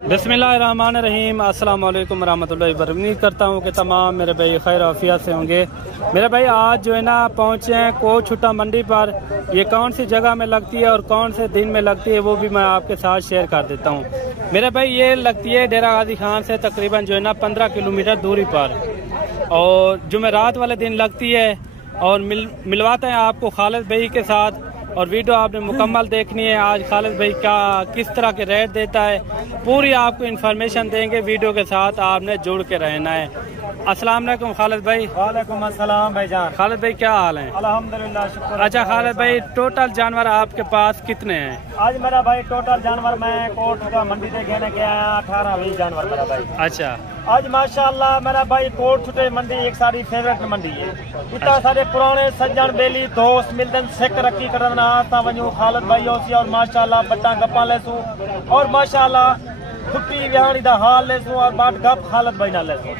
बिस्मिल्लाहिर्रहमानिर्रहीम। अस्सलाम वालेकुम रहमतुल्लाहि व बरकातहू। उम्मीद करता हूँ कि तमाम मेरे भाई खैर आफियत से होंगे। मेरे भाई आज जो है ना पहुँचे हैं कोछुट्टा मंडी पर। ये कौन सी जगह में लगती है और कौन से दिन में लगती है वो भी मैं आपके साथ शेयर कर देता हूँ। मेरे भाई ये लगती है डेरा गाजी खान से तकरीबन जो है ना 15 किलोमीटर दूरी पर, और जुमेरात वाले दिन लगती है। और मिलवाते हैं आपको खालिद भाई के साथ, और वीडियो आपने मुकम्मल देखनी है। आज खालिद भाई का किस तरह के रेट देता है पूरी आपको इन्फॉर्मेशन देंगे। वीडियो के साथ आपने जुड़ के रहना है। अस्सलाम वालेकुम खालिद भाई। वालेकुम अस्सलाम भाईजान। खालिद भाई क्या हाल है? अल्हम्दुलिल्लाह शुक्र। अच्छा खालिद भाई, टोटल जानवर आपके पास कितने हैं? आज मेरा भाई टोटल जानवर मैं कोटछुट्टा मंडी से घेने के आया 18-20 जानवर मेरा भाई। अच्छा, आज माशाअल्लाह मेरा भाई कोटछुट्टे मंडी एक सारी फेवरेट मंडी है। इतना सारे पुराने सज्जन बेली दोस्त मिलते सिक रखी करन आता वञू खालिद भाई ओसी, और माशाअल्लाह बट्टा गप्पा लेसू, और माशाअल्लाह छुट्टी विहाणी दा हाल लेसू, और बाट गप खालिद भाई ना लेसू।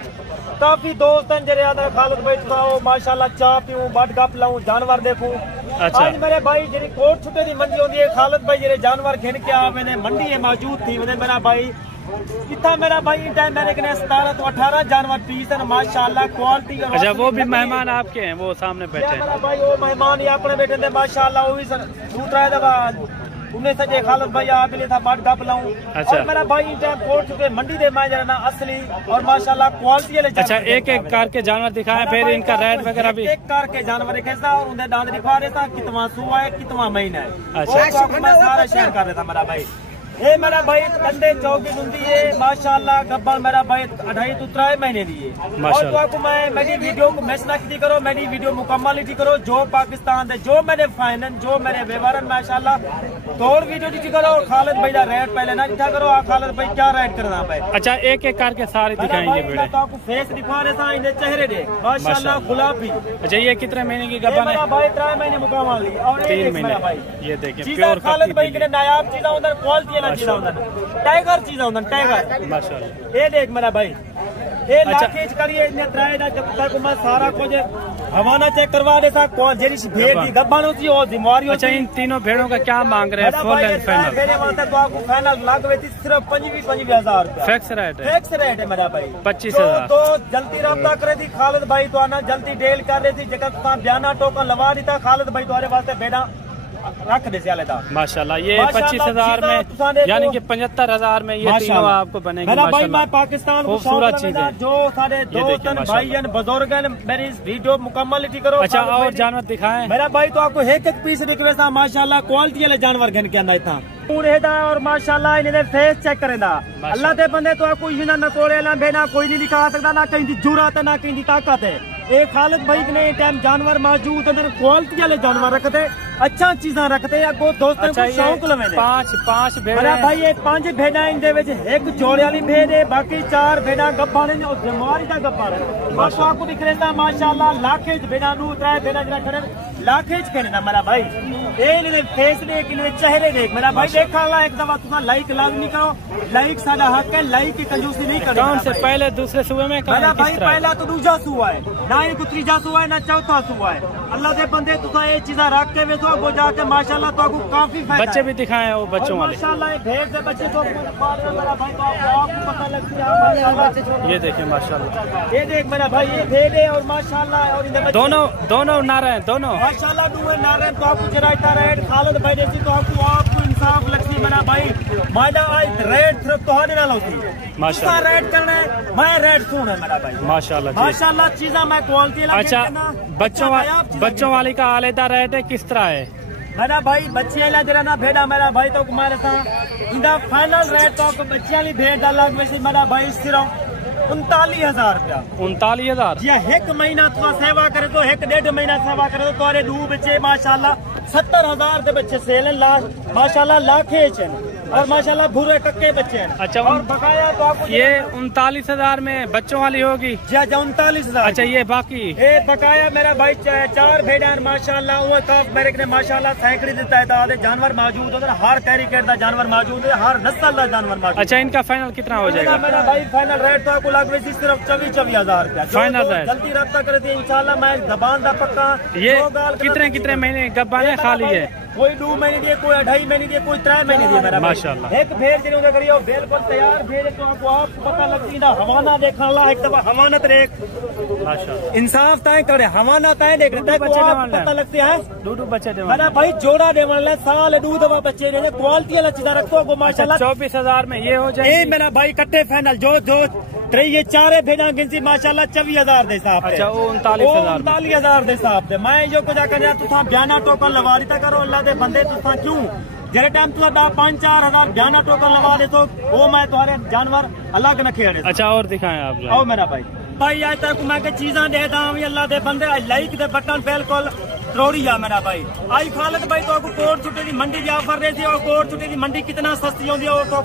काफी दोस्त हैं जेरे आदर खालिद भाई खाओ माशाअल्लाह चाह पीऊं बाट गप लाऊं जानवर देखूं। अच्छा। आज मेरे भाई जेरी कोटछुट्टे दी मंडी होंदी है खालिद भाई जेरे जानवर घिन के आवे ने मंडी में मौजूद थी वने मेरा भाई इतना मेरा भाई टाइम मेरे कने 17 तो 18 जानवर पीस है माशाअल्लाह क्वालिटी। अच्छा, वो भी मेहमान आपके हैं, वो सामने बैठे हैं मेरा भाई, वो मेहमान ही अपने बैठे थे माशाअल्लाह। वो भी दूसरा दफा उन्हें सजे खालिद भाई आप ले था बाट गप लाऊं। अच्छा। और मेरा भाई टाइम कोटछुट्टे मंडी दे मैं जरा असली और माशाअल्लाह क्वालिटी वाले। अच्छा, एक एक कार के जानवर दिखाएं, फिर इनका रेट वगैरह भी। एक कार के जानवर कैसा और उन्हें दांत दिखा रहे था कितना सुआ है कितना महीना है। अच्छा, मैं सारा शेयर कर रहा था मेरा भाई। ये मेरा भाई कंधे चौकी सुनती है माशाअल्लाह। गब्बर मेरा भाई 2.5 तो 3 महीने दी है। और तो आपको मैं मेरी वीडियो को मैच ना की करो, मेरी वीडियो मुकम्मल ही करो। जो पाकिस्तान दे जो मेरे फाइनेंस जो मेरे व्यवहार माशाअल्लाह तोड़ वीडियो दी करो। खालिद भाई का रेट पहले ना दिखा करो। खालिद भाई क्या रेट करना भाई। अच्छा, एक एक करके सारे दिखाएंगे बेटे। तो आपको फेस दिखा रहे था इन्हें चेहरे दे माशाअल्लाह गुलाबी। अच्छा, ये कितने महीने की गब्बर है? मेरा भाई 3 महीने मुकम्मल ली। और 3 महीने भाई ये देखिए चीज़ा प्योर खालिद भाई के नायाब चीज़ उधर क्वालिटी वाला चीज़ उधर टाइगर चीज़ उधर टाइगर माशाअल्लाह। ये देख मेरा भाई ये लाखेज करिए इन्हें ट्राई ना जब तक मैं सारा कुछ हवाना चेक करवा देता कौन जेरी भेड़ की गब्बन होती है जिम्मेवारी। अच्छा, इन तीनों भेड़ों का क्या मांग रहे हैं? फुल एंड फाइनल मेरे वास्ते तो आपको फाइनल लाग हुई थी सिर्फ 25,000 रुपया फिक्स रेट है। फिक्स रेट है मेरा भाई 25,000। तो जल्दी रब्ता करे थी खालिद भाई तो आना जल्दी डील कर रही थी जगह तुम बयाना टोकन लगा दी था खालिद भाई तुम्हारे वास्ते बेड़ा रख दे सियाले था माशाअल्लाह। ये 25,000 में यानी कि 75,000 में ये तीनों आपको बनेगी मेरा भाई। मैं पाकिस्तान खूबसूरत चीज है। जो सारे दोस्त भाई बुजुर्ग मेरी इस वीडियो मुकम्मल ही करो। अच्छा, और जानवर दिखाएं मेरा भाई तो आपको एक एक पीस दिखे था माशाअल्लाह क्वालिटी वाले जानवर घन के अंदर था पूरेदा। और माशाअल्लाह इन्हें फेस चेक करेंदा अल्लाह दे बंदे तो आपको इन्हें न कोड़े ना बेना कोई नहीं दिखा सकता, ना कहीं दी जुरात है ना कहीं दी ताकत है। एक खालिद भाई ने टाइम जानवर मौजूद है क्वालिटी वाले जानवर रखते अच्छा चीजा रखते हैं दोस्तों को शौक लवे। पांच मेरा भाई ये 5 भेड़ा इनके विच एक जोड़े वाली भेड़ है, बाकी 4 भेड़ा गब्बा ने और जमारी दा गब्बा है। बस आपको दिख रहा माशाअल्लाह लाखेज भेड़ा नू 3 भेड़ा जरा खड़े लाखेज कहने ना मेरा भाई। ये इन्हें फेस देख इन्हें चेहरे देख मेरा भाई देखा ला एक दफा तुम लाइक लाजमी करो। लाइक साडा हक है, लाइक की कंजूसी नहीं करनी। कौन से पहले दूसरे सूबे में मेरा भाई पहला तो दूसरा सूबा है ना, इनको तीसरा सूबा है ना चौथा सूबा है। अल्लाह दे बंदे तुसा ये चीजा रख के वे तो जाके माशाअल्लाह तो आपको काफी बच्चे भी दिखाए वो बच्चों वाले माशाअल्लाह। ये भेड़ से बच्चे तो मेरा भाई आपको पता लगती है। ये देखिए माशाअल्लाह, ये देख मेरा भाई ये भेड़ है और माशाअल्लाह और इन्हें दोनों नारे हैं दोनों माशाअल्लाह दुए नारे तो आपको जरा रेट खालिद भाई जैसी तो आपको इंसाफ लगती मेरा भाई। मायदा आज रेट सिर्फ तो ना होती माशाअल्लाह। रेट करना है मैं रेट सुन है मेरा भाई माशाअल्लाह माशाअल्लाह चीजा मैं क्वालिटी। अच्छा, बच्चों वाली का आलेदा रेट है किस तरह है मेरा भाई? बच्चे जरा ना भेड़ा मेरा भाई तो कुमार इंदा फाइनल रेट तो बच्चे वाली भेड़ अलग वैसे मेरा भाई सिर्फ 39,000 रुपया। 39,000 जी। एक महीना तो सेवा करे तो 1.5 महीना सेवा करे तो तुम्हारे 2 बच्चे माशाअल्लाह 70,000 के बच्चे सेल माशाअल्लाह लाखे और माशाअल्लाह भूरे कक्के बच्चे हैं। अच्छा, और बकाया तो आपको ये 39,000 में बच्चों वाली होगी? जी 39,000। अच्छा, ये बाकी ये बकाया मेरा भाई 4 भेड़ा माशाअल्लाह वो तो मेरे ने माशाअल्लाह सैकड़ी देता है दादे जानवर मौजूद होता है, हर कैरिकेट का जानवर मौजूद है, हर नस्ल का जानवर मौजूद। अच्छा, इनका फाइनल कितना हो जाएगा? मेरा भाई फाइनल रेट तो आपको लग रही सिर्फ 24,000 रुपया फाइनल रेट। जल्दी रब्ता करे थे इंशाल्लाह मैं जबान दा पक्का। ये कितने महीने गब्बा है खाली है? कोई 2 महीने दिए, कोई 2.5 महीने दिए, कोई 3 महीने दिए मेरा माशाल्लाह। एक भेड़ जिन्होंने करियो बिल्कुल तैयार भेड़ तो आपको पता लगती ना हवाना देखा ला एक दफा हवानत रेख माशाल्लाह इंसाफ तय करे हवाना तय देख रहे बच्चे पता लगते हैं दूध बच्चे दे मेरा भाई जोड़ा दे वाला साल दूध दवा बच्चे दे क्वालिटी वाला चीजा रखो को माशाल्लाह 24,000 में ये हो जाए मेरा भाई कट्टे फाइनल जो ये चारे भेजा गिनसी माशाल्लाह 24,000 दे हिसाब से। अच्छा वो 39,000 दे हिसाब से मैं जो कुछ कर तुसा बयाना टोकन लगा दिता करो अल्लाह दे बंदे तुसा क्यों जेरे टाइम तुसा 5-4 हजार बयाना टोकन लगा दे तो वो मैं तुम्हारे जानवर अलग न खेड़े। अच्छा और दिखाएं आप आओ मेरा भाई आज तक मैं के चीजा देता हूं अल्लाह दे बंदे लाइक दे बटन बिल्कुल रोड़ी आ मेरा भाई आई खालिद भाई तो कोट छुट्टे की मंडी की ऑफर दे और कोट छुट्टे की मंडी कितना सस्ती होती है और तो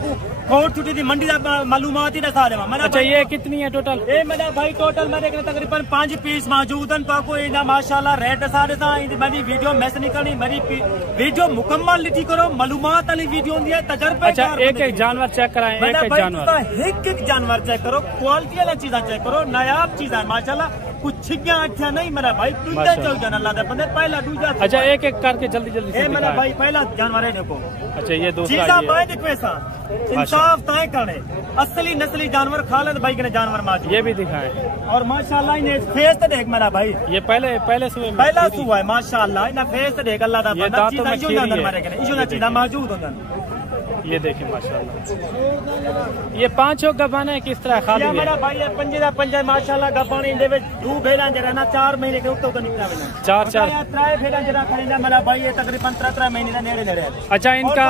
कोट छुट्टी की मंडी का मालूमात ही दसा देवा। अच्छा ये कितनी है टोटल? ये मेरा भाई टोटल मेरे तकरीबन 5 पीस मौजूद हैं माशाल्लाह रेट सारे मेरी वीडियो मिस नहीं करनी मेरी वीडियो मुकम्मल लिखी करो मालूमात वाली वीडियो होती है तजर्बे। अच्छा एक जानवर चेक कराएं एक जानवर चेक करो क्वालिटी वाला चीजा चेक करो नायाब चीजा माशाल्लाह कुछ छिग्या अच्छा नहीं मेरा भाई चल जाना अल्लाह दे बंदे पहला दूसरा। अच्छा एक करके जल्दी से मेरा भाई पहला जानवर है देखो। अच्छा ये दूसरा चीजा पाए देखो ऐसा इंसाफ तय करे असली नस्ली जानवर खालिद भाई के जानवर मौजूद ये भी दिखाएं और माशाल्लाह इन्हें फेस तो देख मेरा भाई ये पहले पहला सुबह है माशाल्लाह इन्हें फेस तो देख अल्लाह दा चीजा मौजूद होंगे ये देखिए माशाल्लाह ये 5 गबाने किस तरह खाली है मेरा भाई पंजे दा पंजा माशाल्लाह गबाने इंदे विच 2 भेड़ां जरा ना 4 महीने के उत्तो तो निकला वेना 4 भेड़ां जरा खरीदा मेरा भाई ये तकरीबन 3 महीने दा नेड़े अच्छा इनका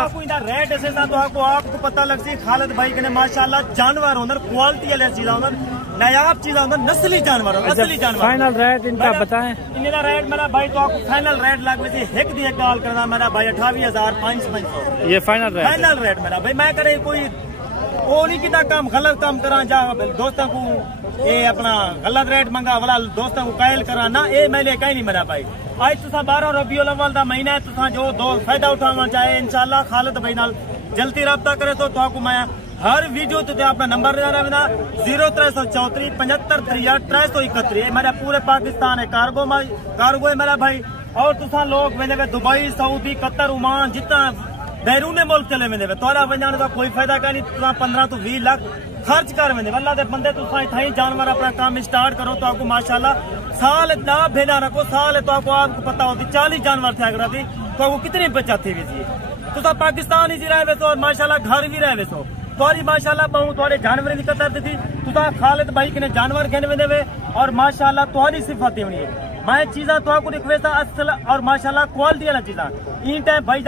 रेट ऐसे तो आपको पता लग सी खालिद भाई के माशाल्लाह जानवर होंदर क्वालिटी वाले चीजा होंदर नायाब चीजा होंदर नस्ली जानवर असली जानवर। फाइनल रेट इनका बताएं इनका रेट मेरा भाई तो आपको फाइनल रेट लग सी एक दी कॉल करना मेरा भाई 28,500 ये फाइनल रेट मेरा भाई मैं करे कोई वो नहीं कितना काम गलत काम करा जा दोस्तों को ये अपना गलत रेट मंगा वाला दोस्तों को कायल करा ना ये मैंने कहीं नहीं मेरा भाई आज तुसा 12 रबीउल अव्वल दा महीना है तुसा जो दो फायदा उठाना चाहे इंशाल्लाह खालिद भाई नाल जल्दी रब्ता करे तो आपको मैं हर वीडियो तो अपना नंबर दे रहा है 0334 75 63 331 मेरा पूरे पाकिस्तान है कार्गो है मेरा भाई और तुसा लोग मैंने दुबई सऊदी कतर ओमान जितना बैरूने मुल्क चले वेंदे तोरा वजाने का कोई फायदा का नहीं 15 तो 20 लाख खर्च कर वेंदे अल्लाह दे बंदे तुसा इतना ही जानवर अपना काम स्टार्ट करो तो आपको माशाल्लाह साल ना भेजा रखो साल तो आपको पता होती 40 जानवर थे अगर थी तो आपको कितनी बचाती हुई तुसा पाकिस्तान ही रहे और माशाल्लाह घर भी रहे सो तोरी माशाल्लाह बहु तोरे जानवर की कतर थी तुसा खालिद भाई के जानवर खेन वेंदे और माशाल्लाह तोरी सिफत होनी है मैं चीजा तो आपको रिक्वेस्ट असल और माशाल्लाह क्वालिटी वाला चीजा इन टाइम भाई